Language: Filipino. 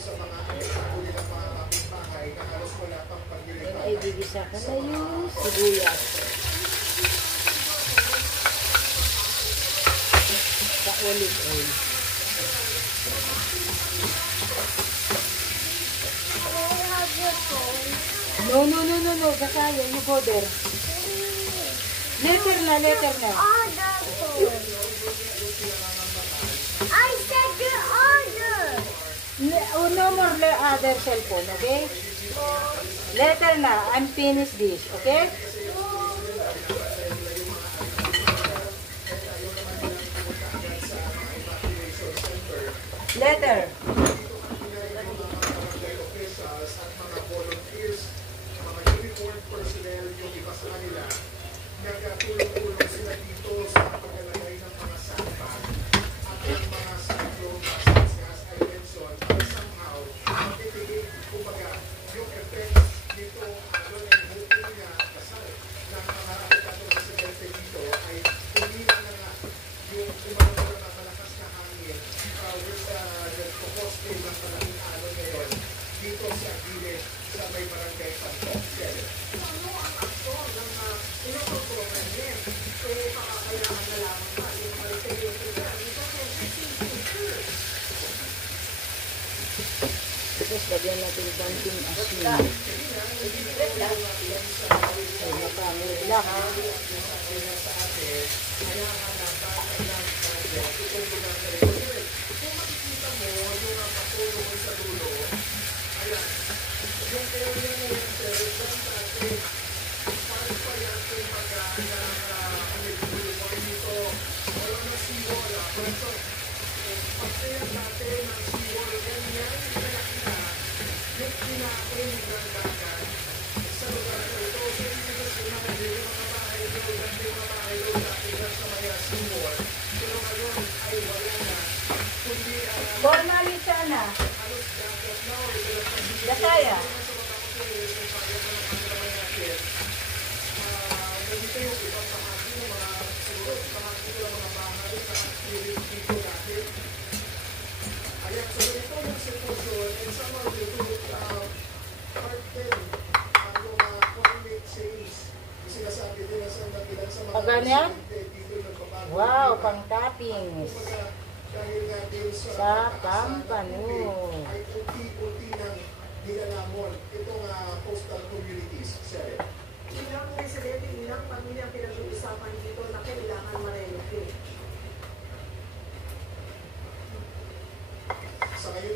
sa mga huli ng mga kapitbahay na halos wala pang pagdilipan. Ay, gigisa ka na yung sibuyas. Sa olive oil. No. Kasaya, you go there. Later na. I said your order. No more other cell phone, okay? Later na, I'm finished this, okay? Later. Personnel, yung iba sa kanila, nagkatulong-tulong sila dito sa paglalagay ng mga sandbag at ng mga cyclone gas I mentioned para somehow matitigil, kumbaga, yung effect dito doon ay hoping na kasal ng mga aplikatong residente dito ay humila na nga yung kumbaga na malakas na hangin with the proposal ng malaking alon ngayon dito sa gilid sa may barangay Santos. Tapos lagyan natin banting asin. Ay, matamit lang. Formally sana. Dasaya. Ganyan? Wow, pang toppings. Sa Pampano. Ay unti-unti ng nilalamon itong coastal communities. Ilang residente, ilang pamilya ang pinag-uusapan dito na kailangan ma-relocate. Sa ngayon,